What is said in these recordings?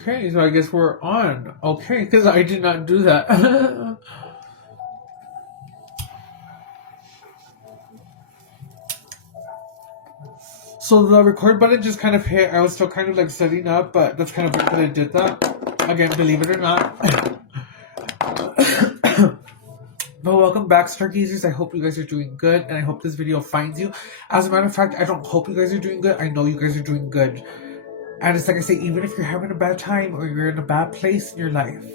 Okay, so I guess we're on. Okay, because I did not do that. So the record button just kind of hit. I was still kind of like setting up, but that's kind of weird that I did that. Again, believe it or not. But welcome back, Stargazers. I hope you guys are doing good, and I hope this video finds you. As a matter of fact, I don't hope you guys are doing good. I know you guys are doing good. And it's like I say, even if you're having a bad time or you're in a bad place in your life,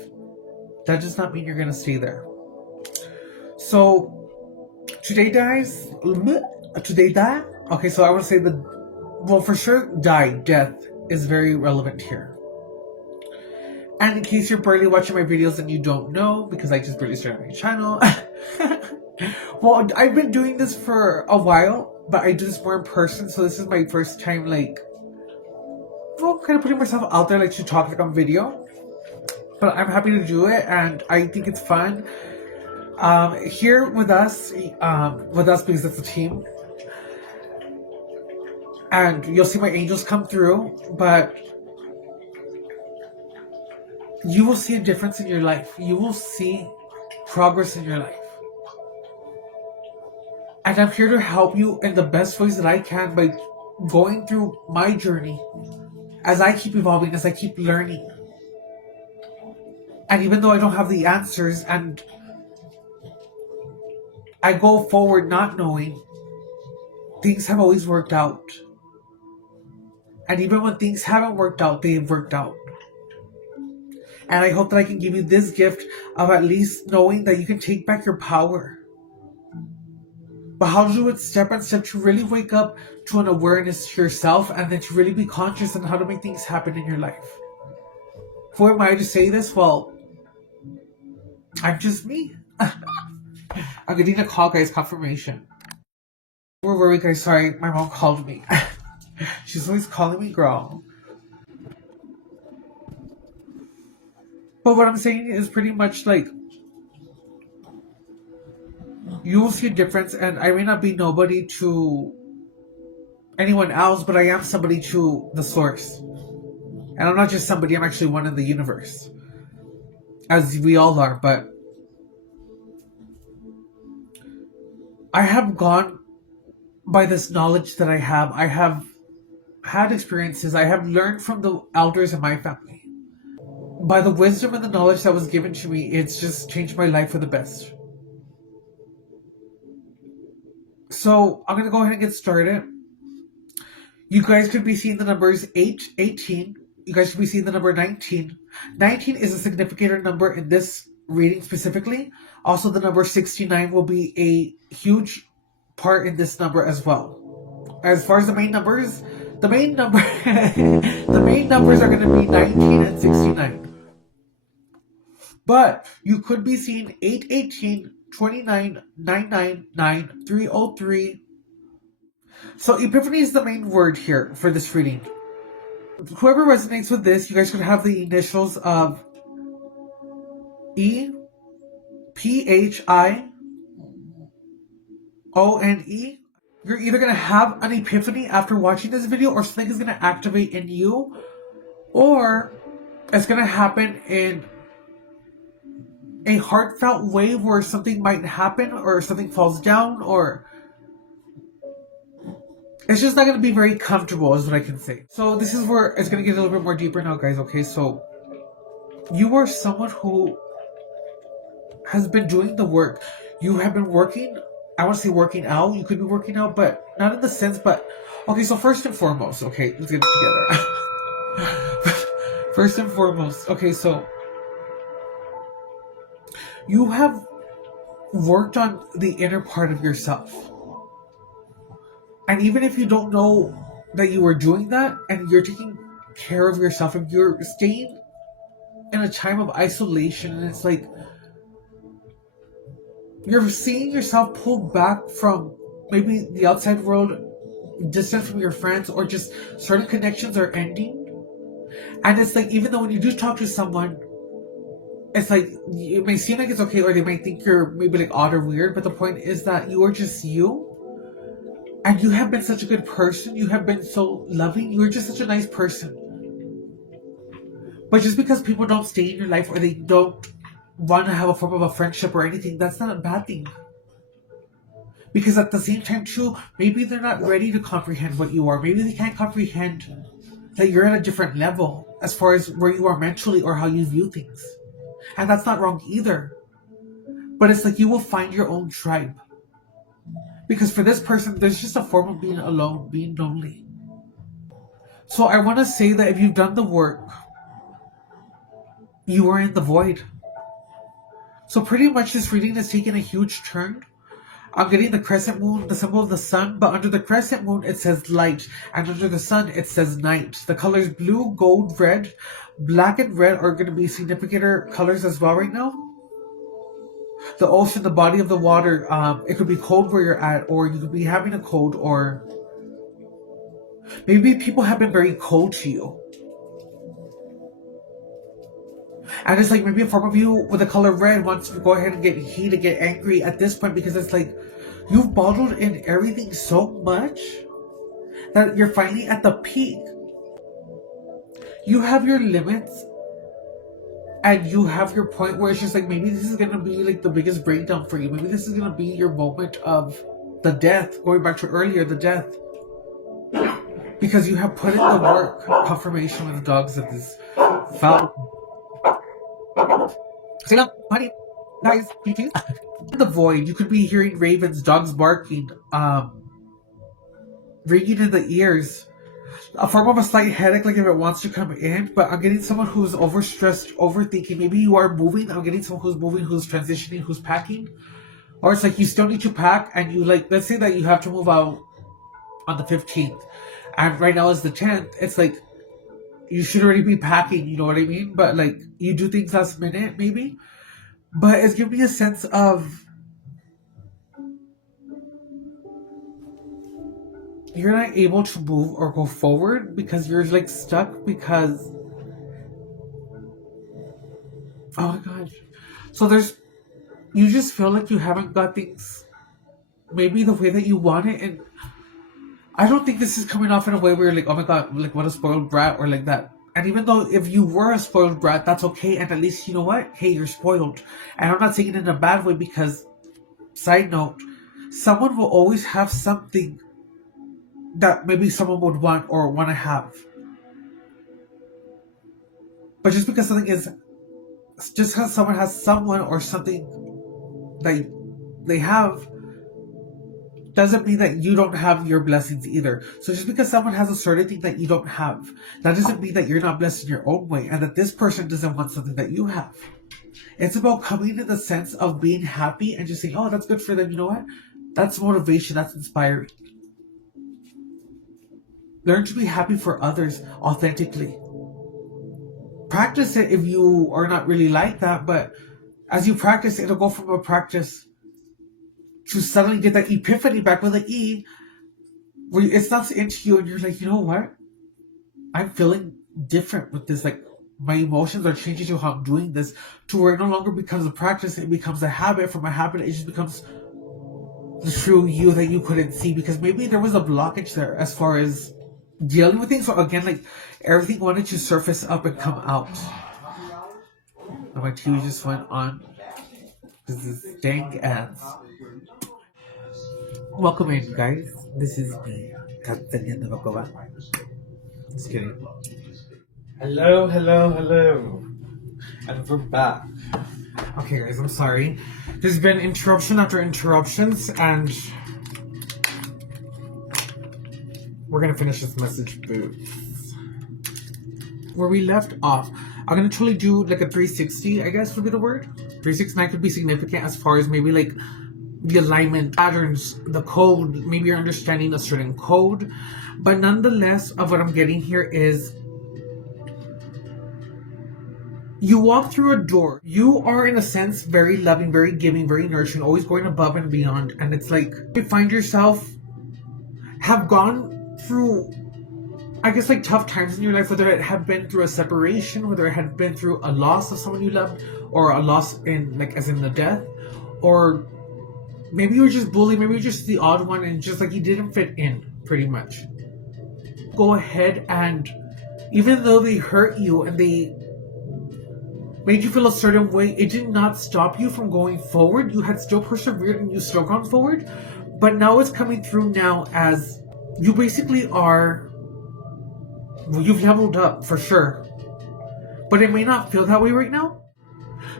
that does not mean you're going to stay there. So, today, guys, okay, so I would say well, for sure, death is very relevant here. And in case you're barely watching my videos and you don't know, because I just barely started my channel, well, I've been doing this for a while, but I do this more in person, so this is my first time, like, well, kind of putting myself out there, like, to talk like on video. But I'm happy to do it, and I think it's fun. Here with us because it's a team, and you'll see my angels come through, but you will see a difference in your life. You will see progress in your life. And I'm here to help you in the best ways that I can by going through my journey as I keep evolving, as I keep learning. And even though I don't have the answers and I go forward not knowing, things have always worked out. And even when things haven't worked out, they've worked out. And I hope that I can give you this gift of at least knowing that you can take back your power. But how to do it step by step to really wake up to an awareness to yourself and then to really be conscious on how to make things happen in your life. Who am I to say this? Well, I'm just me. I'm getting a call, guys, confirmation. Where were we, guys? Sorry, my mom called me. She's always calling me girl. But what I'm saying is pretty much like, you will see a difference, and I may not be nobody to anyone else, but I am somebody to the source. And I'm not just somebody, I'm actually one in the universe. As we all are, but I have gone by this knowledge that I have. I have had experiences. I have learned from the elders in my family. By the wisdom and the knowledge that was given to me, it's just changed my life for the best. So I'm going to go ahead and get started. You guys could be seeing the numbers 8, 18. You guys should be seeing the number 19. 19 is a significant number in this reading specifically. Also, the number 69 will be a huge part in this number as well. As far as the main numbers, the main numbers are going to be 19 and 69. But you could be seeing 8, 18, 29, 999, 303. So epiphany is the main word here for this reading. Whoever resonates with this, you guys could have the initials of E, P, H, I, O, N, E. You're either going to have an epiphany after watching this video, or something is going to activate in you, or it's going to happen in a heartfelt way where something might happen, or something falls down, or it's just not going to be very comfortable, is what I can say. So this is where it's going to get a little bit more deeper now, guys, okay? So you are someone who has been doing the work. You have been working, I want to say working out. You could be working out, but not in the sense, but... Okay, so first and foremost, okay, let's get it together. First and foremost, okay, so you have worked on the inner part of yourself. And even if you don't know that you are doing that, and you're taking care of yourself, and you're staying in a time of isolation, and it's like you're seeing yourself pulled back from maybe the outside world, distant from your friends, or just certain connections are ending. And it's like, even though when you do talk to someone, it's like, it may seem like it's okay, or they might think you're maybe like odd or weird, but the point is that you are just you. And you have been such a good person. You have been so loving. You're just such a nice person. But just because people don't stay in your life or they don't want to have a form of a friendship or anything, that's not a bad thing. Because at the same time, too, maybe they're not ready to comprehend what you are. Maybe they can't comprehend that you're at a different level as far as where you are mentally or how you view things. And that's not wrong either. But it's like you will find your own tribe. Because for this person, there's just a form of being alone, being lonely. So I want to say that if you've done the work, you are in the void. So pretty much this reading is taking a huge turn. I'm getting the crescent moon, the symbol of the sun, but under the crescent moon it says light, and under the sun it says night. The colors blue, gold, red, black, and red are going to be significant colors as well right now. The ocean, the body of the water, it could be cold where you're at, or you could be having a cold, or maybe people have been very cold to you. And it's like maybe a form of you with the color red wants to go ahead and get heated, get angry at this point, because it's like you've bottled in everything so much that you're finally at the peak. You have your limits and you have your point where it's just like maybe this is going to be like the biggest breakdown for you. Maybe this is going to be your moment of the death, going back to earlier, the death. Because you have put in the work. Confirmation with the dogs of this foul. Say no, honey, guys, please. In the void, you could be hearing ravens, dogs barking, ringing in the ears. A form of a slight headache, like if it wants to come in, but I'm getting someone who's overstressed, overthinking. Maybe you are moving. I'm getting someone who's moving, who's transitioning, who's packing. Or it's like you still need to pack and you like, let's say that you have to move out on the 15th. And right now is the 10th. It's like, you should already be packing, you know what I mean? But like, you do things last minute, maybe. But it's giving me a sense of you're not able to move or go forward because you're like stuck because oh my gosh. So you just feel like you haven't got things maybe the way that you want it, and I don't think this is coming off in a way where you're like, oh my god, like what a spoiled brat or like that. And even though if you were a spoiled brat, that's okay, and at least you know what? Hey, you're spoiled. And I'm not saying it in a bad way because side note, someone will always have something that maybe someone would want or want to have. But just because someone has someone or something that they have, doesn't mean that you don't have your blessings either. So just because someone has a certain thing that you don't have, that doesn't mean that you're not blessed in your own way and that this person doesn't want something that you have. It's about coming in the sense of being happy and just saying, oh, that's good for them. You know what? That's motivation. That's inspiring. Learn to be happy for others authentically. Practice it if you are not really like that, but as you practice, it'll go from a practice to suddenly get that epiphany back with an E, where it's not into you and you're like, you know what? I'm feeling different with this. Like, my emotions are changing to how I'm doing this, to where it no longer becomes a practice, it becomes a habit. From a habit, it just becomes the true you that you couldn't see, because maybe there was a blockage there as far as dealing with things. So again, like everything wanted to surface up and come out. And my TV just went on. This is dang ads. Welcome in, guys. This is me, Captain Navagova. Just kidding. Hello, hello, hello. And we're back. Okay, guys, I'm sorry. There's been interruption after interruptions, and we're gonna finish this message booth. Where we left off, I'm gonna totally do like a 360, I guess would be the word. 369 could be significant as far as maybe like the alignment, patterns, the code, maybe you're understanding a certain code. But nonetheless, of what I'm getting here is you walk through a door. You are, in a sense, very loving, very giving, very nurturing, always going above and beyond. And it's like you find yourself have gone through, I guess, like tough times in your life, whether it had been through a separation, whether it had been through a loss of someone you loved, or a loss in, like, as in the death, or maybe you were just bullied, maybe you're just the odd one, and just like you didn't fit in, pretty much. Go ahead and, even though they hurt you and they made you feel a certain way, it did not stop you from going forward. You had still persevered and you still gone forward. But now it's coming through now as you basically are, you've leveled up for sure. But it may not feel that way right now.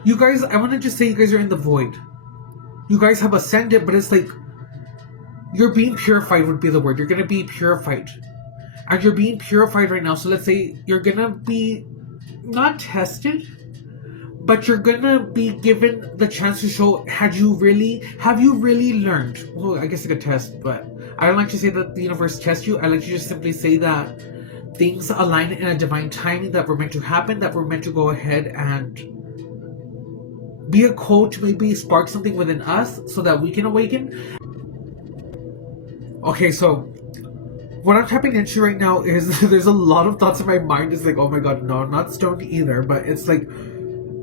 You guys, I want to just say you guys are in the void. You guys have ascended, but it's like you're being purified would be the word. You're going to be purified. And you're being purified right now. So let's say you're going to be not tested, but you're going to be given the chance to show have you really learned? Well, I guess like a test, but I don't like to say that the universe tests you. I like to just simply say that things align in a divine timing that were meant to happen, that were meant to go ahead and be a coach, maybe spark something within us so that we can awaken. Okay, so what I'm tapping into right now is there's a lot of thoughts in my mind. It's like, oh my god, no, I'm not stoned either, but it's like,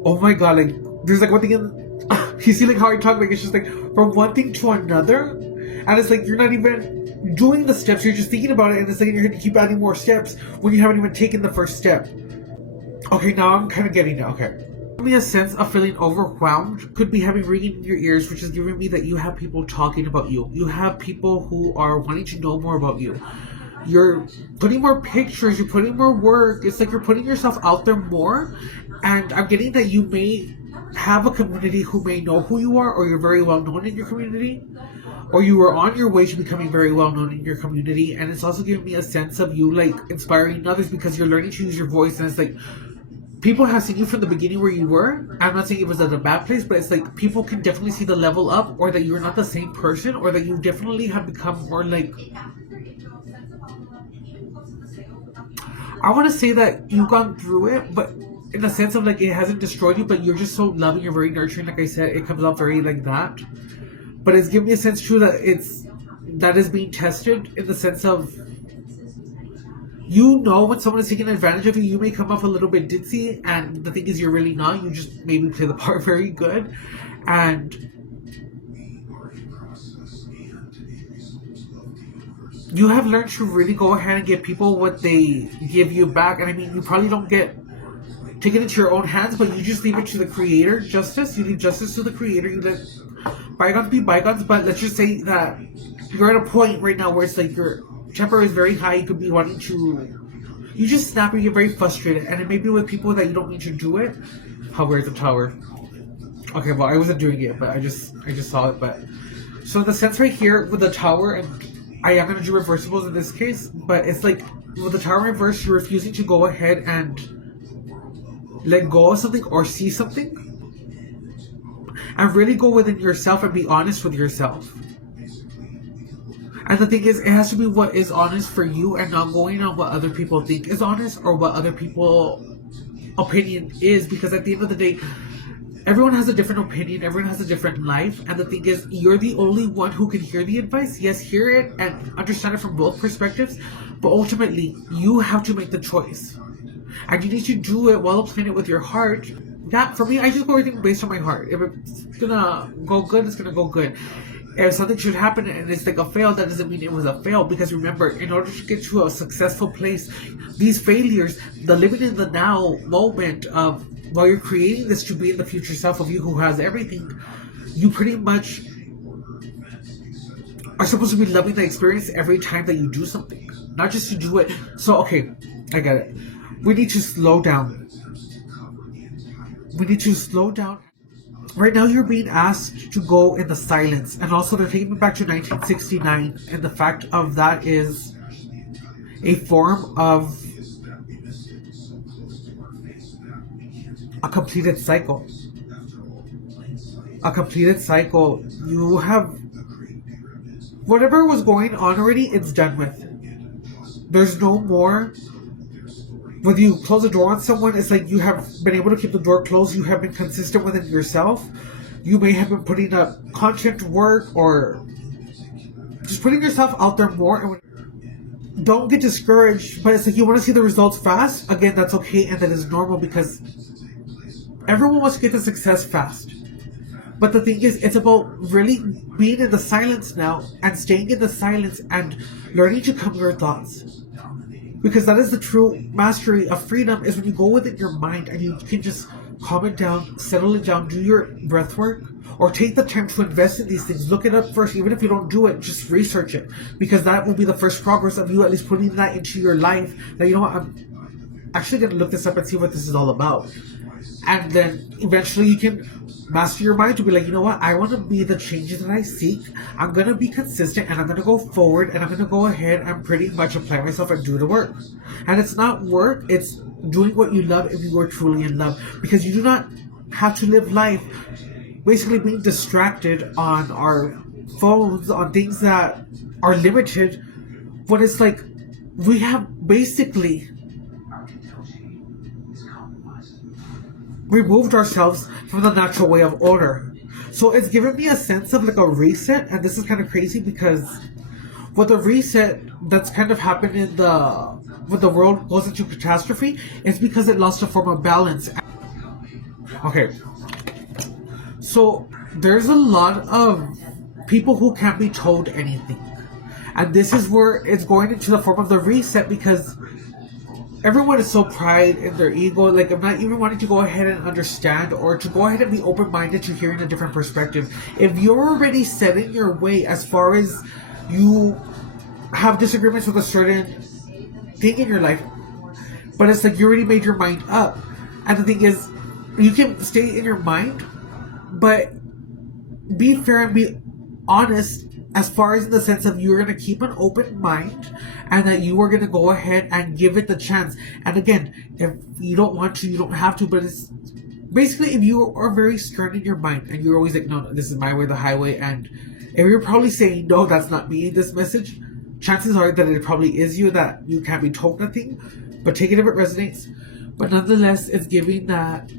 oh my god, like there's like one thing in you see like how I talk, like it's just like from one thing to another, and it's like you're not even doing the steps, you're just thinking about it, and it's like in your head you keep adding more steps when you haven't even taken the first step. Okay, now I'm kind of getting it. Okay, me a sense of feeling overwhelmed, could be having ringing in your ears, which is giving me that you have people talking about you. You have people who are wanting to know more about you. You're putting more pictures, you're putting more work. It's like you're putting yourself out there more. And I'm getting that you may have a community who may know who you are, or you're very well known in your community, or you are on your way to becoming very well known in your community. And it's also giving me a sense of you like inspiring others because you're learning to use your voice. And it's like people have seen you from the beginning where you were. I'm not saying it was at a bad place, but it's like people can definitely see the level up, or that you're not the same person, or that you definitely have become more like, I want to say that you've gone through it, but in the sense of like it hasn't destroyed you, but you're just so loving, you're very nurturing. Like I said, it comes out very like that. But it's giving me a sense too that that is being tested in the sense of, you know, when someone is taking advantage of you, you may come off a little bit ditzy, and the thing is you're really not. You just maybe play the part very good, and you have learned to really go ahead and give people what they give you back. And I mean, you probably don't take it into your own hands, but you just leave it to the creator. Justice, you leave justice to the creator. You let bygones be bygones. But let's just say that you're at a point right now where it's like your temper is very high. You could be wanting to, you just snap and you're very frustrated, and it may be with people that you don't need to do it. How weird the tower. Okay, well I wasn't doing it, but I just saw it. But so the sense right here with the tower, and I am gonna do reversibles in this case, but it's like with the tower in reverse, you're refusing to go ahead and let go of something or see something, and really go within yourself and be honest with yourself. And the thing is, it has to be what is honest for you, and not going on what other people think is honest or what other people opinion is, because at the end of the day, everyone has a different opinion, everyone has a different life, and the thing is, you're the only one who can hear the advice. Yes, hear it and understand it from both perspectives, but ultimately, you have to make the choice. And you need to do it while applying it with your heart. That, for me, I just go everything based on my heart. If it's gonna go good, it's gonna go good. If something should happen and it's like a fail, that doesn't mean it was a fail. Because remember, in order to get to a successful place, these failures, the living in the now moment of, while you're creating this to be in the future self of you who has everything, you pretty much are supposed to be loving the experience every time that you do something, not just to do it. So, okay, I get it. We need to slow down. We need to slow down. Right now, you're being asked to go in the silence, and also they're taking me back to 1969, and the fact of that is a form of a completed cycle. A completed cycle. You have whatever was going on already, it's done with. There's no more. When you close the door on someone, it's like you have been able to keep the door closed. You have been consistent within yourself. You may have been putting up content work or just putting yourself out there more. And don't get discouraged, but it's like you want to see the results fast. Again, that's okay, and that is normal because everyone wants to get the success fast. But the thing is, it's about really being in the silence now and staying in the silence and learning to come your thoughts. Because that is the true mastery of freedom, is when you go within your mind and you can just calm it down, settle it down, do your breath work, or take the time to invest in these things. Look it up first. Even if you don't do it, just research it, because that will be the first progress of you at least putting that into your life. That, you know what, I'm actually going to look this up and see what this is all about. And then eventually you can master your mind to be like, you know what, I want to be the changes that I seek. I'm going to be consistent and I'm going to go forward and I'm going to go ahead and pretty much apply myself and do the work. And it's not work, it's doing what you love if you are truly in love. Because you do not have to live life basically being distracted on our phones, on things that are limited. What it's like, we have basically removed ourselves from the natural way of order. So it's given me a sense of like a reset, and this is kind of crazy because with the reset that's kind of happened in the when the world goes into catastrophe, it's because it lost a form of balance. Okay, so there's a lot of people who can't be told anything, and this is where it's going into the form of the reset because everyone is so pride in their ego. Like, I'm not even wanting to go ahead and understand or to go ahead and be open-minded to hearing a different perspective. If you're already set in your way as far as you have disagreements with a certain thing in your life, but it's like you already made your mind up. And the thing is, you can stay in your mind, but be fair and be honest as far as in the sense of you're going to keep an open mind and that you are going to go ahead and give it the chance. And again, if you don't want to, you don't have to, but it's basically if you are very stern in your mind and you're always like, no, this is my way, the highway, and if you're probably saying, no, that's not me, this message, chances are that it probably is you, that you can't be told nothing, but take it if it resonates. But nonetheless, it's giving that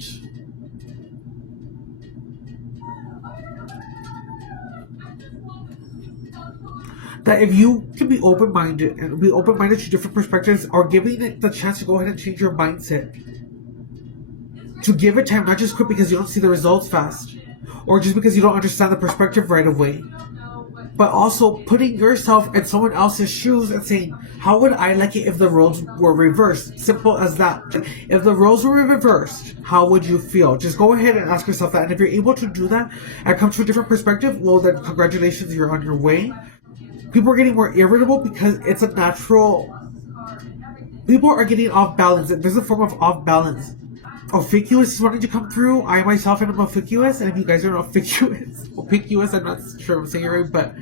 if you can be open-minded and be open-minded to different perspectives, or giving it the chance to go ahead and change your mindset, to give it time, not just quit because you don't see the results fast, or just because you don't understand the perspective right away, but also putting yourself in someone else's shoes and saying, how would I like it if the roles were reversed? Simple as that. If the roles were reversed, how would you feel? Just go ahead and ask yourself that. And if you're able to do that and come to a different perspective, well, then congratulations, you're on your way. People are getting more irritable because it's a natural. People are getting off balance. There's a form of off balance. Ophicuous is wanting to come through. I myself am ophicuous, and if you guys are not ophicuous, I'm not sure I'm saying it right, but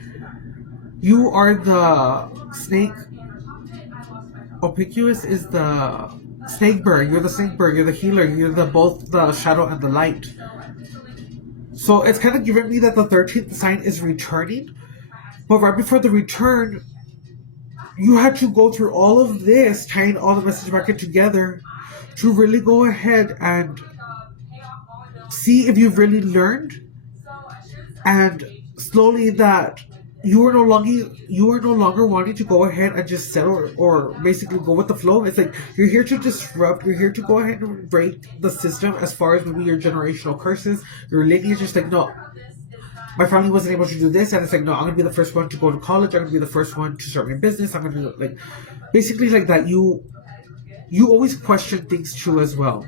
you are the snake. Ophicuous is the snake bird. You're the snake bird. You're the healer. You're the both the shadow and the light. So it's kind of giving me that the 13th sign is returning. But right before the return, you had to go through all of this, tying all the messages back in together to really go ahead and see if you've really learned, and slowly that you are no longer wanting to go ahead and just settle or basically go with the flow. It's like you're here to disrupt, you're here to go ahead and break the system as far as maybe your generational curses, your lineage. Just like, no, my family wasn't able to do this, and it's like, no, I'm gonna be the first one to go to college. I'm gonna be the first one to start my business. I'm gonna do like, basically like that. You always question things too as well,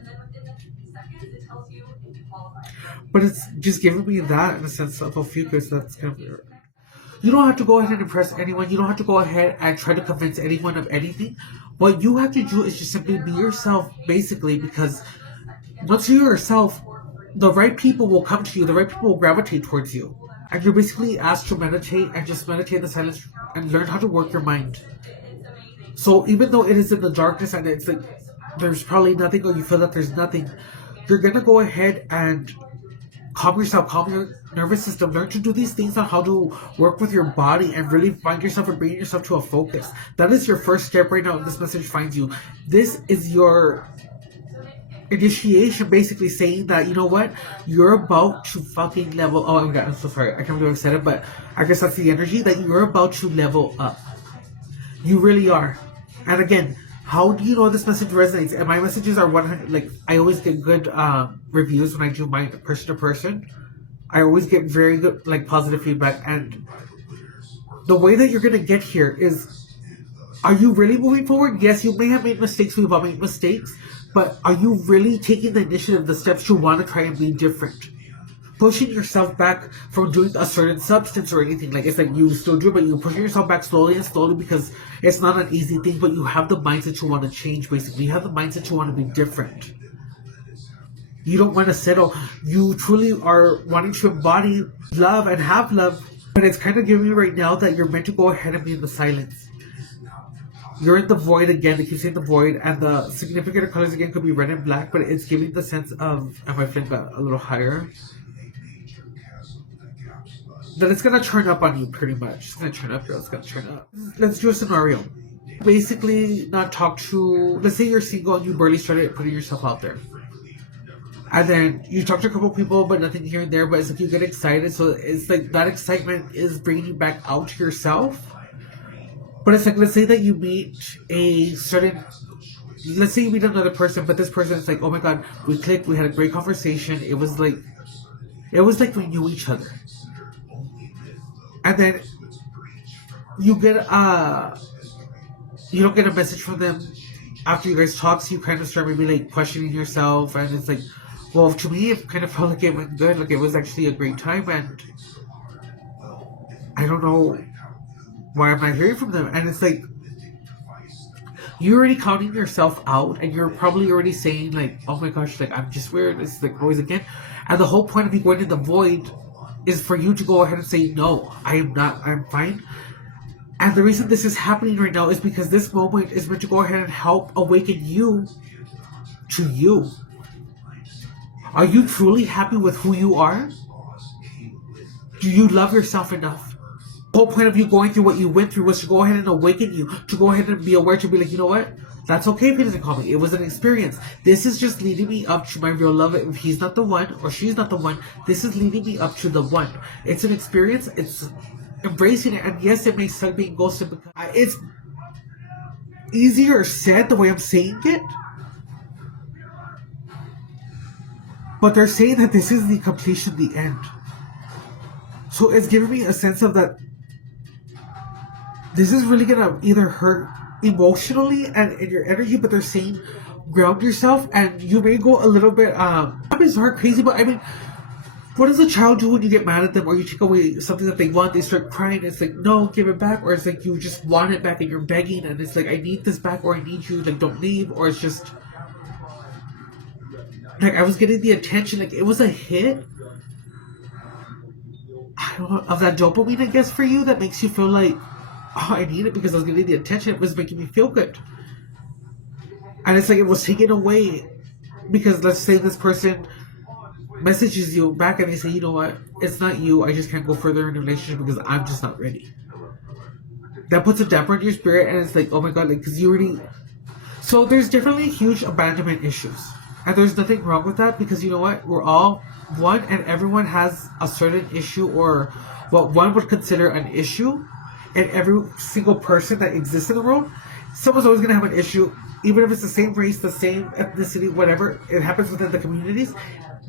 but it's just giving me that in a sense of a focus that's kind of. You don't have to go ahead and impress anyone. You don't have to go ahead and try to convince anyone of anything. What you have to do is just simply be yourself, basically, because once you're yourself, the right people will come to you, the right people will gravitate towards you. And you're basically asked to meditate and just meditate in the silence and learn how to work your mind. So even though it is in the darkness and it's like there's probably nothing, or you feel that there's nothing, you're gonna go ahead and calm yourself, calm your nervous system, learn to do these things on how to work with your body and really find yourself and bring yourself to a focus. That is your first step right now. If this message finds you, this is your initiation, basically saying that, you know what, you're about to fucking level. Oh my god, I'm so sorry, I can't believe I said it, but I guess that's the energy that you're about to level up. You really are. And again, how do you know this message resonates? And my messages are 100. Like, I always get good reviews when I do my person to person. I always get very good, like, positive feedback. And the way that you're gonna get here is, are you really moving forward? Yes, you may have made mistakes. We've all made mistakes. But are you really taking the initiative, the steps you want to try and be different? Pushing yourself back from doing a certain substance or anything. Like it's like you still do, but you're pushing yourself back slowly and slowly because it's not an easy thing, but you have the mindset you want to change, basically. You have the mindset you want to be different. You don't want to settle. You truly are wanting to embody love and have love. But it's kind of giving me right now that you're meant to go ahead and be in the silence. You're in the void again. They keep saying the void, and the significant colors again could be red and black, but it's giving the sense of, and my flame got a little higher, that it's gonna turn up on you pretty much. It's gonna turn up, girl. It's gonna turn up. Let's do a scenario. Basically, not talk to. Let's say you're single and you barely started putting yourself out there, and then you talk to a couple people, but nothing here and there. But it's like you get excited, so it's like that excitement is bringing you back out to yourself. But it's like, let's say that you meet a certain. Let's say you meet another person, but this person is like, oh my god, we clicked, we had a great conversation. It was like we knew each other. And then you get you don't get a message from them after you guys talk, so you kind of start maybe like questioning yourself, and it's like, well, to me it kind of felt like it went good, like it was actually a great time, and I don't know why I'm not hearing from them. And it's like you're already counting yourself out, and you're probably already saying like, oh my gosh, like I'm just weird, it's like always again. And the whole point of you going in the void is for you to go ahead and say, no, I am not, I'm fine. And the reason this is happening right now is because this moment is meant to go ahead and help awaken you to you. Are you truly happy with who you are? Do you love yourself enough? The whole point of you going through what you went through was to go ahead and awaken you, to go ahead and be aware, to be like, you know what? That's okay if he doesn't call me. It was an experience. This is just leading me up to my real love. If he's not the one or she's not the one, this is leading me up to the one. It's an experience. It's embracing it. And yes, it may suck being ghosted because it's easier said the way I'm saying it. But they're saying that this is the completion, the end. So it's giving me a sense of that this is really gonna either hurt emotionally and in your energy, but they're saying ground yourself, and you may go a little bit it's hard crazy, but I mean, what does a child do when you get mad at them or you take away something that they want? They start crying. It's like, no, give it back. Or it's like you just want it back and you're begging, and it's like, I need this back, or I need you, like don't leave. Or it's just like I was getting the attention, like it was a hit, I don't know, of that dopamine, I guess, for you, that makes you feel like, oh, I need it because I was getting the attention. It was making me feel good. And it's like it was taken away because let's say this person messages you back and they say, you know what, it's not you, I just can't go further in a relationship because I'm just not ready. That puts a damper on your spirit, and it's like, oh my god, like, because you already. So there's definitely huge abandonment issues. And there's nothing wrong with that because you know what, we're all one, and everyone has a certain issue or what one would consider an issue. And every single person that exists in the world, someone's always going to have an issue, even if it's the same race, the same ethnicity, whatever. It happens within the communities.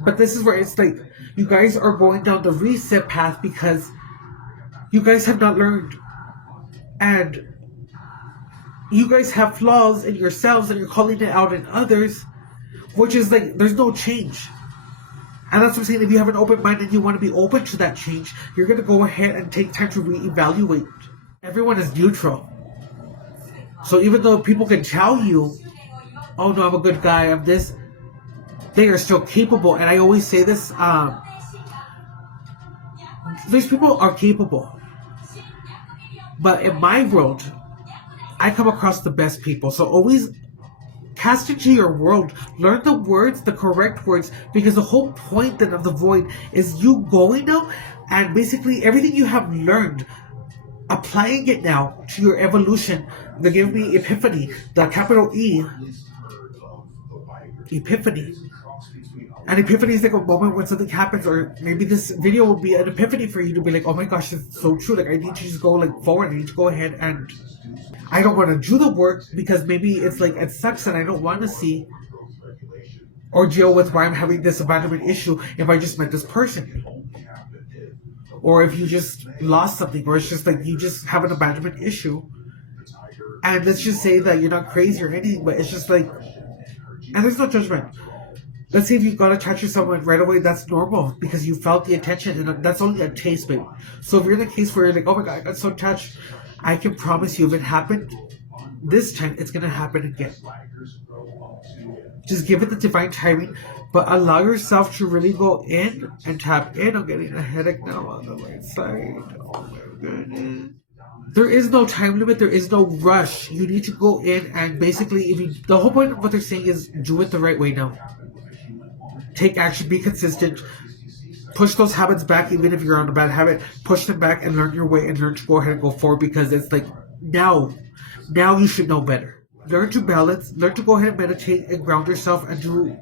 But this is where it's like, you guys are going down the reset path because you guys have not learned. And you guys have flaws in yourselves, and you're calling it out in others, which is like, there's no change. And that's what I'm saying, if you have an open mind and you want to be open to that change, you're going to go ahead and take time to reevaluate. Everyone is neutral. So even though people can tell you, oh no, I'm a good guy, I'm this, they are still capable. And I always say this, these people are capable. But in my world, I come across the best people. So always cast into your world, learn the words, the correct words, because the whole point then of the void is you going now and basically everything you have learned, applying it now to your evolution. They give me epiphany, the capital E, epiphany. And epiphany is like a moment when something happens, or maybe this video will be an epiphany for you to be like, oh my gosh, it's so true, like I need to just go like forward, I need to go ahead, and I don't want to do the work because maybe it's like it sucks and I don't want to see or deal with why I'm having this abandonment issue if I just met this person. Or if you just lost something, or it's just like you just have an abandonment issue. And let's just say that you're not crazy or anything, but it's just like And there's no judgment. Let's say if you got attached to someone right away, that's normal because you felt the attention, and that's only a taste, babe. So if you're in a case where you're like, oh my god, I got so attached, I can promise you if it happened this time, it's gonna happen again. Just give it the divine timing, but allow yourself to really go in and tap in. I'm getting a headache now on the right side. Oh my goodness. There is no time limit. There is no rush. You need to go in and basically, if you, the whole point of what they're saying is do it the right way now. Take action. Be consistent. Push those habits back, even if you're on a bad habit. Push them back and learn your way and learn to go ahead and go forward because it's like now you should know better. Learn to balance. Learn to go ahead and meditate and ground yourself and do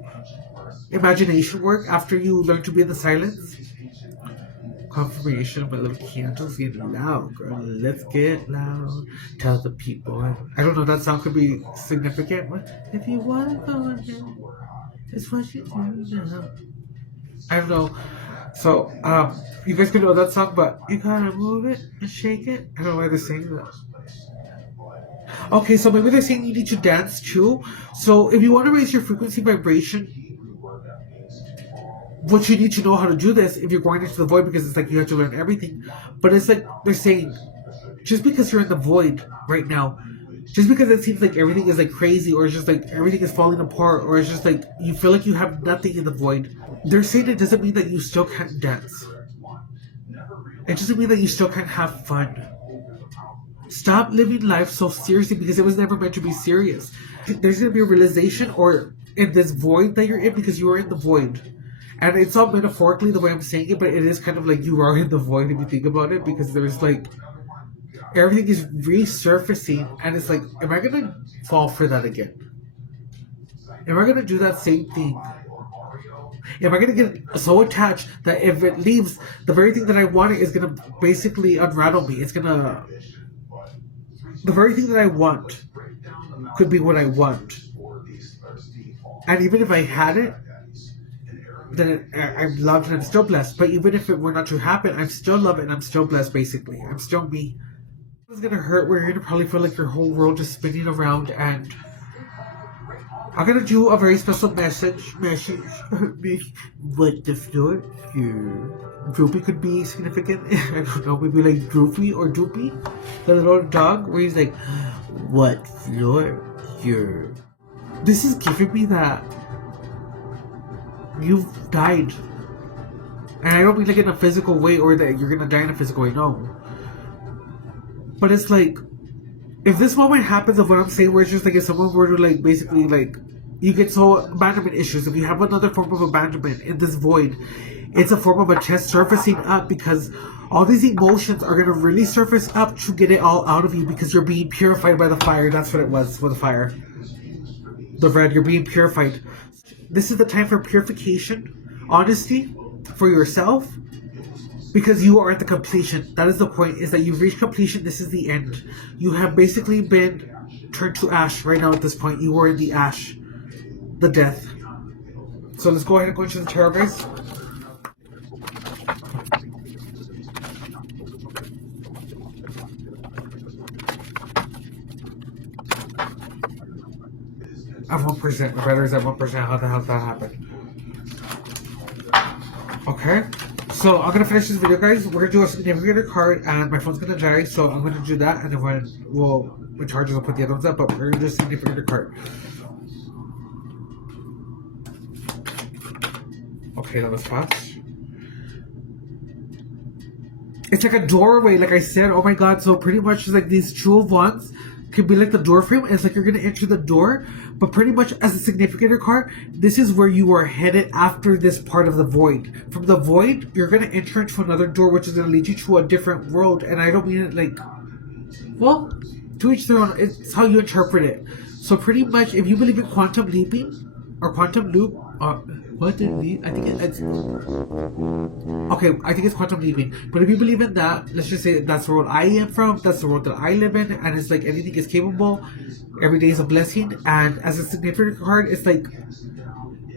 imagination work after you learn to be in the silence. Confirmation of my little candles getting loud, girl. Let's get loud. Tell the people. I don't know, that song could be significant. What? If you want to go ahead, it's what you do now. I don't know. So, you guys can know that song, but you gotta move it and shake it. I don't know why they're saying that. Okay, so maybe they're saying you need to dance too. So, if you want to raise your frequency vibration, what you need to know how to do this if you're going into the void, because it's like you have to learn everything. But it's like they're saying, just because you're in the void right now, just because it seems like everything is like crazy, or it's just like everything is falling apart, or it's just like you feel like you have nothing in the void, they're saying it doesn't mean that you still can't dance. It doesn't mean that you still can't have fun. Stop living life so seriously because it was never meant to be serious. There's going to be a realization or in this void that you're in because you are in the void. And it's not metaphorically the way I'm saying it, but it is kind of like you are in the void if you think about it, because there's like everything is resurfacing, and it's like, am I gonna fall for that again? Am I gonna do that same thing? Am I gonna get so attached that if it leaves, the very thing that I wanted is gonna basically unravel me? It's gonna, the very thing that I want could be what I want, and even if I had it, then I'm loved and I'm still blessed. But even if it were not to happen, I'm still loved and I'm still blessed, basically. I'm still me. It's gonna hurt where you're gonna probably feel like your whole world is spinning around, and I'm gonna do a very special message. What the floor? Droopy could be significant. I don't know, maybe like Droopy or Droopy, the little dog, where he's like, what floor? This is giving me that you've died. And I don't mean like in a physical way or that you're gonna die in a physical way, no. But it's like, if this moment happens of what I'm saying, where it's just like if someone were to like basically like, you get so abandonment issues, if you have another form of abandonment in this void, it's a form of a chest surfacing up, because all these emotions are gonna really surface up to get it all out of you, because you're being purified by the fire. That's what it was with the fire. The red, you're being purified. This is the time for purification, honesty for yourself, because you are at the completion. That is the point, is that you've reached completion. This is the end. You have basically been turned to ash right now at this point. You are in the ash, the death. So let's go ahead and go into the tarot, guys. At 1%, my battery's at 1%. How the hell did that happen? Okay, so I'm gonna finish this video, guys. We're gonna do a significant card, and my phone's gonna die, so I'm gonna do that, and then when we'll recharge it, we'll put the other ones up. But we're gonna do a significant card. Okay, that was fast. It's like a doorway, like I said. Oh my god! So pretty much, like these Two of Wands could be like the door frame. It's like you're gonna enter the door, but pretty much as a significant card, this is where you are headed after this part of the void. From the void, you're gonna enter into another door, which is gonna lead you to a different world. And I don't mean it like, well, to each their own. It's how you interpret it. So pretty much, if you believe in quantum leaping or quantum loop, what did we? I think it's okay. I think it's quantum leaping. But if you believe in that, let's just say that's the world I am from. That's the world that I live in, and it's like anything is capable. Every day is a blessing, and as a significant card, it's like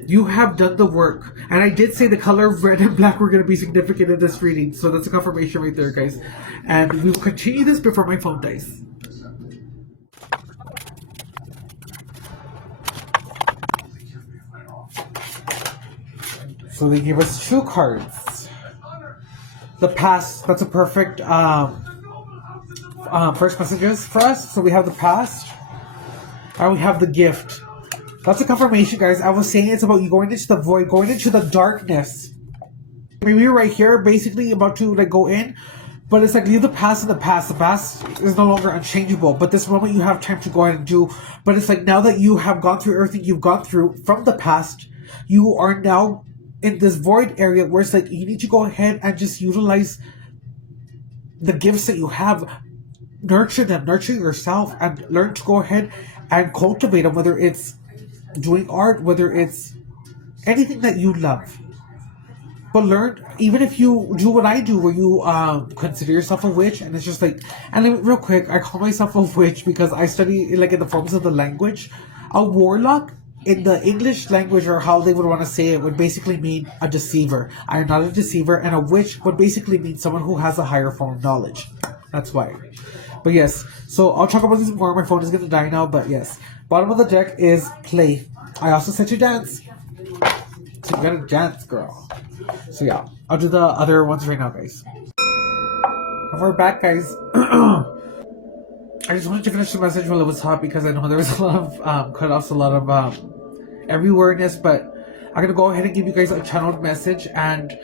you have done the work. And I did say the color red and black were going to be significant in this reading, so that's a confirmation right there, guys. And we will continue this before my phone dies. So they gave us 2 cards. The past, that's a perfect first messages for us. So we have the past, and we have the gift. That's a confirmation, guys. I was saying it's about you going into the void, going into the darkness. Maybe you're right here, basically about to like go in, but it's like leave the past in the past. The past is no longer unchangeable, but this moment you have time to go ahead and do. But it's like now that you have gone through everything you've gone through from the past, you are now in this void area where it's like you need to go ahead and just utilize the gifts that you have, nurture them, nurture yourself, and learn to go ahead and cultivate them, whether it's doing art, whether it's anything that you love. But learn, even if you do what I do, where you consider yourself a witch, and it's just like, and real quick, I call myself a witch because I study like in the forms of the language. A warlock in the English language, or how they would want to say it, would basically mean a deceiver. I am not a deceiver, and a witch would basically mean someone who has a higher form of knowledge. That's why. But yes, so I'll talk about this more. My phone is gonna die now, but yes. Bottom of the deck is play. I also said to dance. So you gotta dance, girl. So yeah, I'll do the other ones right now, guys. And we're back, guys. I just wanted to finish the message while it was hot because I know there was a lot of cut-offs, a lot of everywhereness, but I'm gonna go ahead and give you guys a channeled message. And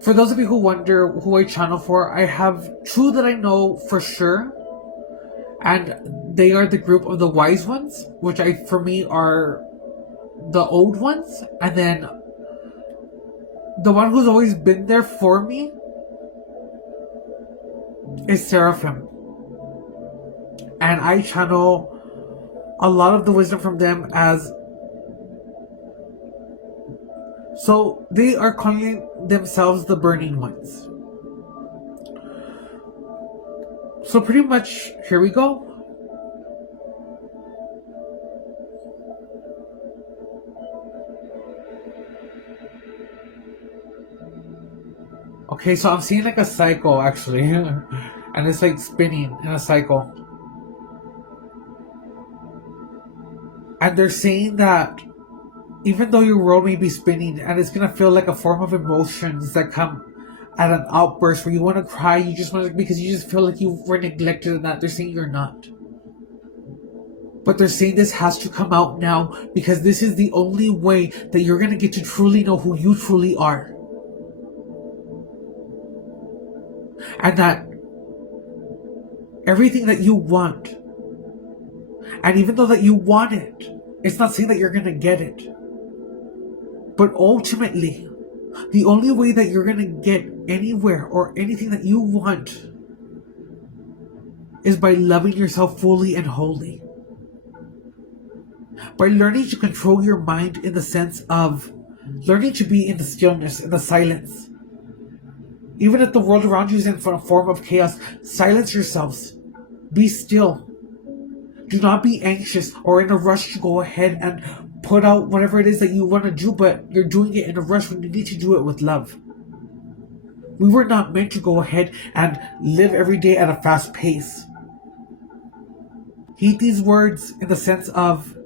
for those of you who wonder who I channel for, I have 2 that I know for sure, and they are the group of the wise ones, which for me are the old ones, and then the one who's always been there for me is Seraphim. And I channel a lot of the wisdom from them as... So they are calling themselves the Burning Ones. So pretty much, here we go. Okay, so I'm seeing like a cycle actually. And it's like spinning in a cycle. And they're saying that even though your world may be spinning and it's gonna feel like a form of emotions that come at an outburst where you want to cry, you just want to, because you just feel like you were neglected and that, they're saying you're not. But they're saying this has to come out now because this is the only way that you're gonna get to truly know who you truly are. And that everything that you want, and even though that you want it, it's not saying that you're gonna get it. But ultimately, the only way that you're gonna get anywhere or anything that you want is by loving yourself fully and wholly. By learning to control your mind in the sense of learning to be in the stillness, in the silence. Even if the world around you is in a form of chaos, silence yourselves. Be still. Do not be anxious or in a rush to go ahead and put out whatever it is that you want to do, but you're doing it in a rush when you need to do it with love. We were not meant to go ahead and live every day at a fast pace. Heed these words in the sense of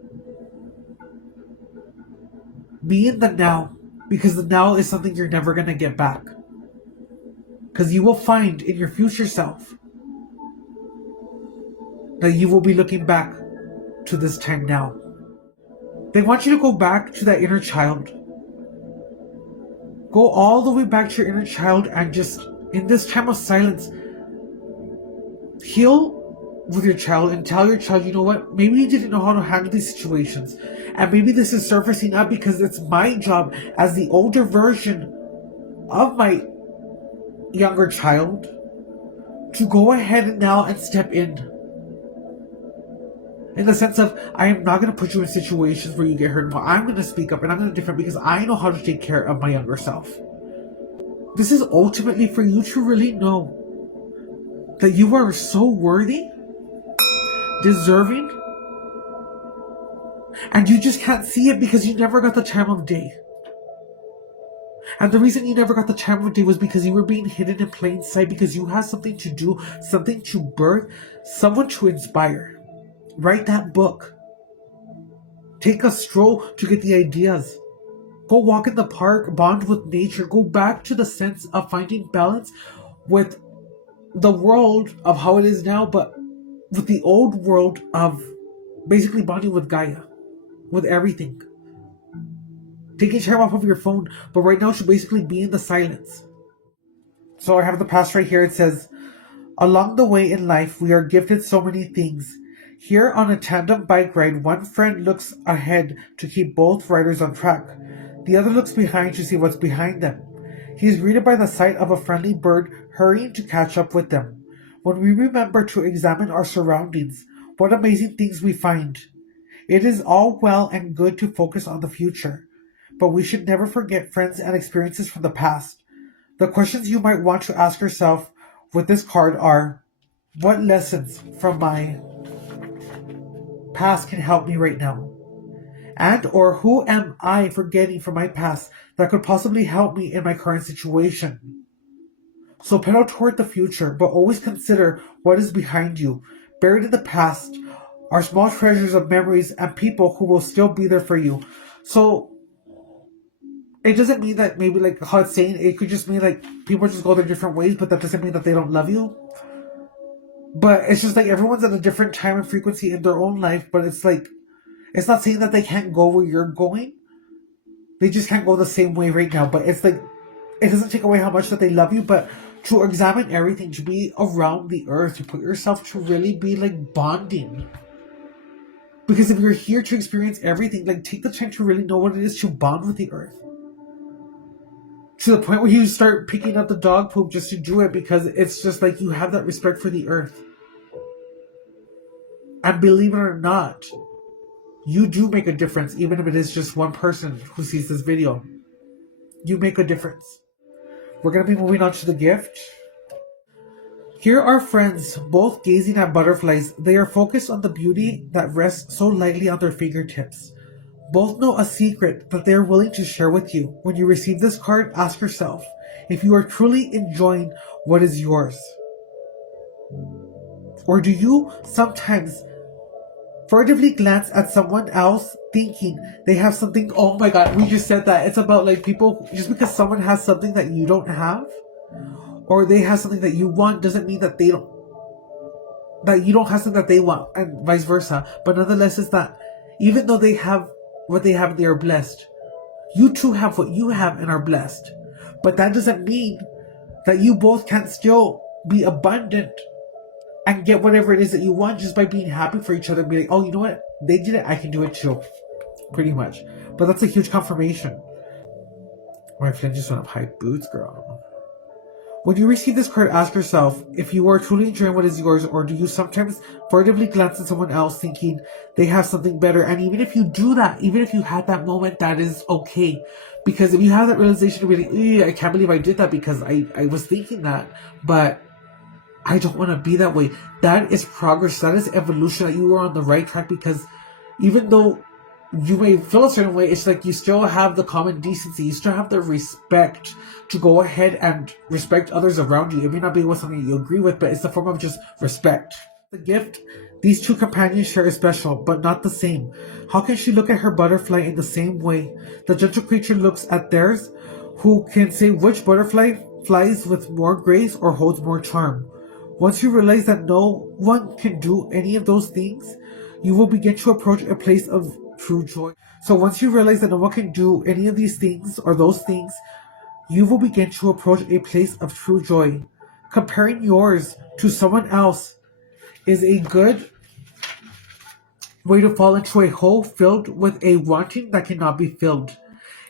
be in the now, because the now is something you're never going to get back. Because you will find in your future self that you will be looking back to this time now. They want you to go back to that inner child. Go all the way back to your inner child and just, in this time of silence, heal with your child and tell your child, you know what, maybe you didn't know how to handle these situations. And maybe this is surfacing up because it's my job as the older version of my younger child to go ahead now and step in. In the sense of, I am not going to put you in situations where you get hurt. Well, I'm going to speak up and I'm going to different because I know how to take care of my younger self. This is ultimately for you to really know that you are so worthy, deserving, and you just can't see it because you never got the time of day. And the reason you never got the time of day was because you were being hidden in plain sight, because you have something to do, something to birth, someone to inspire. Write that book. Take a stroll to get the ideas. Go walk in the park, bond with nature, go back to the sense of finding balance with the world of how it is now, but with the old world of basically bonding with Gaia, with everything. Taking time off of your phone, but right now should basically be in the silence. So I have the past right here. It says, along the way in life, we are gifted so many things. Here on a tandem bike ride, one friend looks ahead to keep both riders on track. The other looks behind to see what's behind them. He is greeted by the sight of a friendly bird hurrying to catch up with them. When we remember to examine our surroundings, what amazing things we find. It is all well and good to focus on the future, but we should never forget friends and experiences from the past. The questions you might want to ask yourself with this card are, what lessons from my past can help me right now? And or who am I forgetting from my past that could possibly help me in my current situation? So pedal toward the future, but always consider what is behind you. Buried in the past are small treasures of memories and people who will still be there for you. So it doesn't mean that maybe like how it's saying, it could just mean like people just go their different ways, but that doesn't mean that they don't love you. But it's just like everyone's at a different time and frequency in their own life, but it's like it's not saying that they can't go where you're going. They just can't go the same way right now. But it's like it doesn't take away how much that they love you, but to examine everything, to be around the earth, to put yourself to really be like bonding. Because if you're here to experience everything, like take the time to really know what it is to bond with the earth. To the point where you start picking up the dog poop just to do it because it's just like you have that respect for the earth. And believe it or not, you do make a difference, even if it is just one person who sees this video. You make a difference. We're going to be moving on to the gift. Here are friends, both gazing at butterflies. They are focused on the beauty that rests so lightly on their fingertips. Both know a secret that they are willing to share with you. When you receive this card, ask yourself if you are truly enjoying what is yours. Or do you sometimes furtively glance at someone else thinking they have something? Oh my god, we just said that. It's about like people, just because someone has something that you don't have, or they have something that you want, doesn't mean that that you don't have something that they want, and vice versa. But nonetheless, is that even though they have what they have, they are blessed. You too have what you have and are blessed. But that doesn't mean that you both can't still be abundant and get whatever it is that you want just by being happy for each other and be like, oh, you know what? They did it, I can do it too. Pretty much. But that's a huge confirmation. My friend just went up high boots, girl. When you receive this card, ask yourself if you are truly enjoying what is yours, or do you sometimes furtively glance at someone else thinking they have something better? And even if you do that, even if you had that moment, that is okay. Because if you have that realization, you'll be like, I can't believe I did that because I was thinking that, but I don't want to be that way. That is progress. That is evolution. That you are on the right track, because even though you may feel a certain way, it's like you still have the common decency. You still have the respect to go ahead and respect others around you. It may not be with something you agree with, but it's a form of just respect. The gift these two companions share is special, but not the same. How can she look at her butterfly in the same way the gentle creature looks at theirs? Who can say which butterfly flies with more grace or holds more charm? Once you realize that no one can do any of those things, you will begin to approach a place of true joy. So once you realize that no one can do any of these things or those things, you will begin to approach a place of true joy. Comparing yours to someone else is a good way to fall into a hole filled with a wanting that cannot be filled.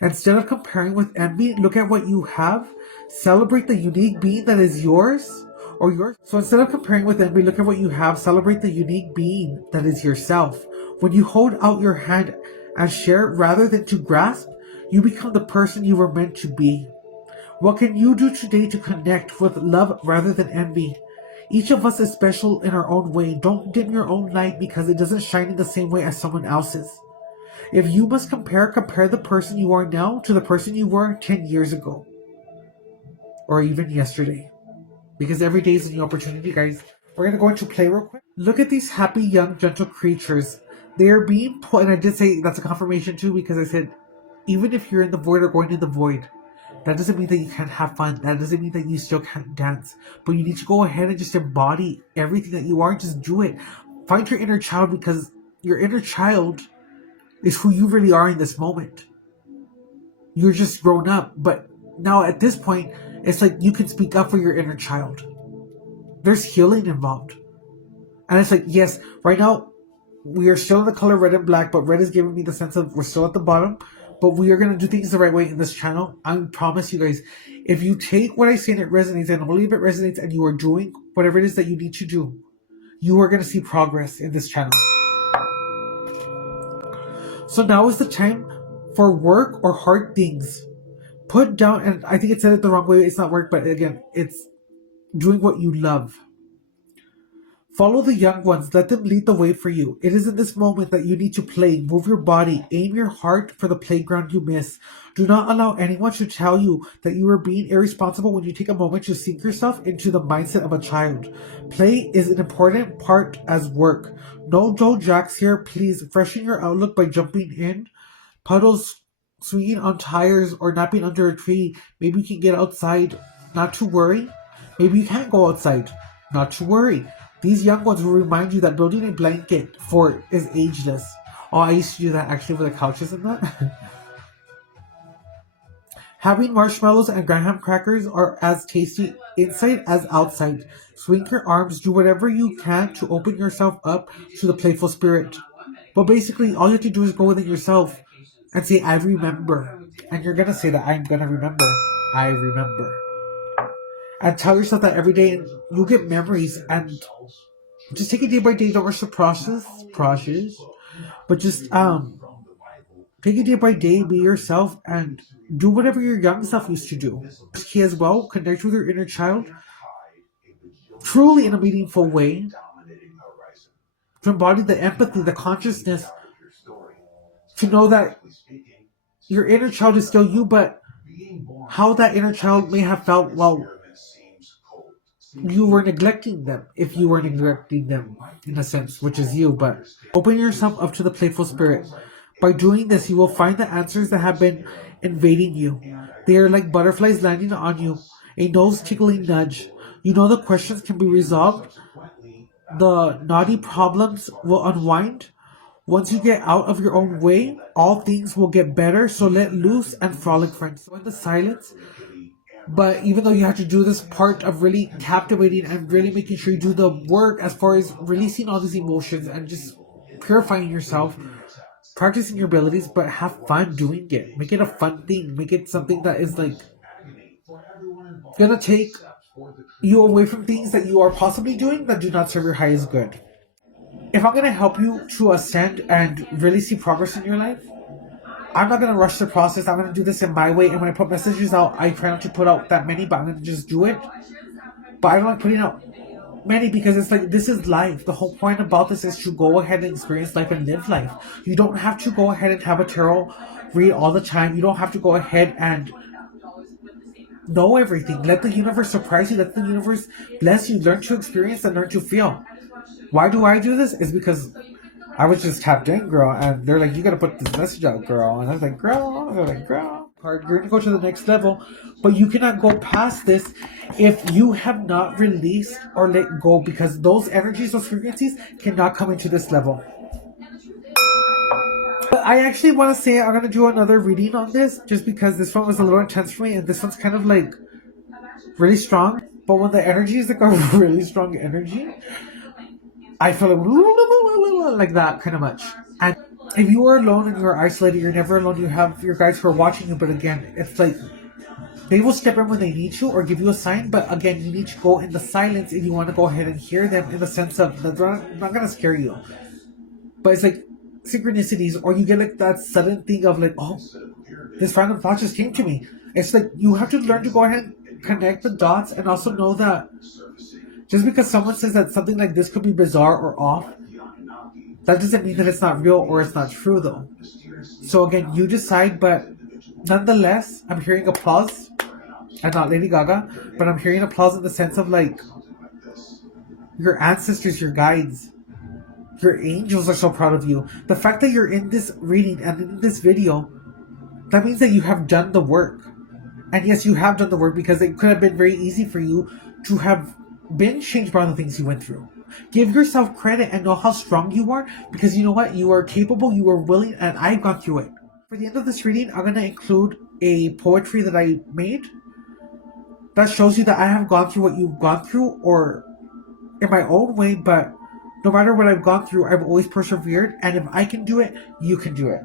Instead of comparing with envy, look at what you have. Celebrate the unique being that is yours or yours. So instead of comparing with envy, look at what you have. Celebrate the unique being that is yourself. When you hold out your hand and share rather than to grasp, you become the person you were meant to be. What can you do today to connect with love rather than envy? Each of us is special in our own way. Don't dim your own light because it doesn't shine in the same way as someone else's. If you must compare the person you are now to the person you were 10 years ago. Or even yesterday. Because every day is a new opportunity, guys. We're going to go into play real quick. Look at these happy, young, gentle creatures. They are being put, and I did say that's a confirmation too, because I said Even if you're in the void or going in the void, that doesn't mean that you can't have fun. That doesn't mean that you still can't dance. But you need to go ahead and just embody everything that you are and just do it. Find your inner child, because your inner child is who you really are in this moment. You're just grown up. But now at this point, it's like you can speak up for your inner child. There's healing involved. And it's like, yes, right now, we are still in the color red and black, but red is giving me the sense of we're still at the bottom. But we are going to do things the right way in this channel. I promise you guys, if you take what I say and it resonates, and only if it resonates and you are doing whatever it is that you need to do, you are going to see progress in this channel. So now is the time for work or hard things. Put down, and I think it said it the wrong way. It's not work, but again, it's doing what you love. Follow the young ones. Let them lead the way for you. It is in this moment that you need to play. Move your body. Aim your heart for the playground you miss. Do not allow anyone to tell you that you are being irresponsible when you take a moment to sink yourself into the mindset of a child. Play is an important part as work. No Joe Jacks here. Please freshen your outlook by jumping in. Puddles, swinging on tires, or napping under a tree. Maybe you can get outside. Not to worry. Maybe you can't go outside. Not to worry. These young ones will remind you that building a blanket fort is ageless. Oh, I used to do that actually with the couches and that. Having marshmallows and graham crackers are as tasty inside as outside. Swing your arms, do whatever you can to open yourself up to the playful spirit. But basically, all you have to do is go within yourself and say, I remember. And you're going to say that I'm going to remember. I remember. And tell yourself that every day, and you'll get memories. And just take it day by day. Don't rush the process. But just take it day by day. Be yourself and do whatever your young self used to do. Key as well. Connect with your inner child, truly in a meaningful way. To embody the empathy, the consciousness, to know that your inner child is still you, but how that inner child may have felt while you were neglecting them, if you were neglecting them in a sense, which is you. But open yourself up to the playful spirit. By doing this, you will find the answers that have been invading you. They are like butterflies landing on you, a nose tickling nudge. You know the questions can be resolved. The naughty problems will unwind. Once you get out of your own way, all things will get better. So let loose and frolic, friends. So in the silence, but even though you have to do this part of really captivating and really making sure you do the work as far as releasing all these emotions and just purifying yourself, practicing your abilities, but have fun doing it. Make it a fun thing. Make it something that is like gonna take you away from things that you are possibly doing that do not serve your highest good. If I'm gonna help you to ascend and really see progress in your life, I'm not going to rush the process. I'm going to do this in my way. And when I put messages out, I try not to put out that many, but I'm going to just do it. But I don't like putting out many because it's like, this is life. The whole point about this is to go ahead and experience life and live life. You don't have to go ahead and have a tarot read all the time. You don't have to go ahead and know everything. Let the universe surprise you. Let the universe bless you. Learn to experience and learn to feel. Why do I do this? It's because I was just tapped in, girl, and they're like, you gotta put this message out, girl. And I was like, girl, you're gonna go to the next level, but you cannot go past this if you have not released or let go, because those energies, those frequencies cannot come into this level. But I actually want to say I'm gonna do another reading on this, just because this one was a little intense for me, and this one's kind of like really strong. But when the energy is like a really strong energy, I feel like that kind of much. And if you are alone and you're isolated, you're never alone. You have your guides who are watching you, but again, it's like they will step in when they need to or give you a sign. But again, you need to go in the silence if you want to go ahead and hear them, in the sense of that they're not gonna scare you. But it's like synchronicities, or you get like that sudden thing of like, oh, this random thought just came to me. It's like you have to learn to go ahead and connect the dots, and also know that just because someone says that something like this could be bizarre or off, that doesn't mean that it's not real or it's not true, though. So again, you decide, but nonetheless, I'm hearing applause, and not Lady Gaga, but I'm hearing applause in the sense of like, your ancestors, your guides, your angels are so proud of you. The fact that you're in this reading and in this video that means that you have done the work. And yes, you have done the work, because it could have been very easy for you to have been changed by the things you went through. Give yourself credit and know how strong you are, because you know what? You are capable, you are willing, and I've gone through it. For the end of this reading, I'm going to include a poetry that I made that shows you that I have gone through what you've gone through, or in my own way, but no matter what I've gone through, I've always persevered, and if I can do it, you can do it.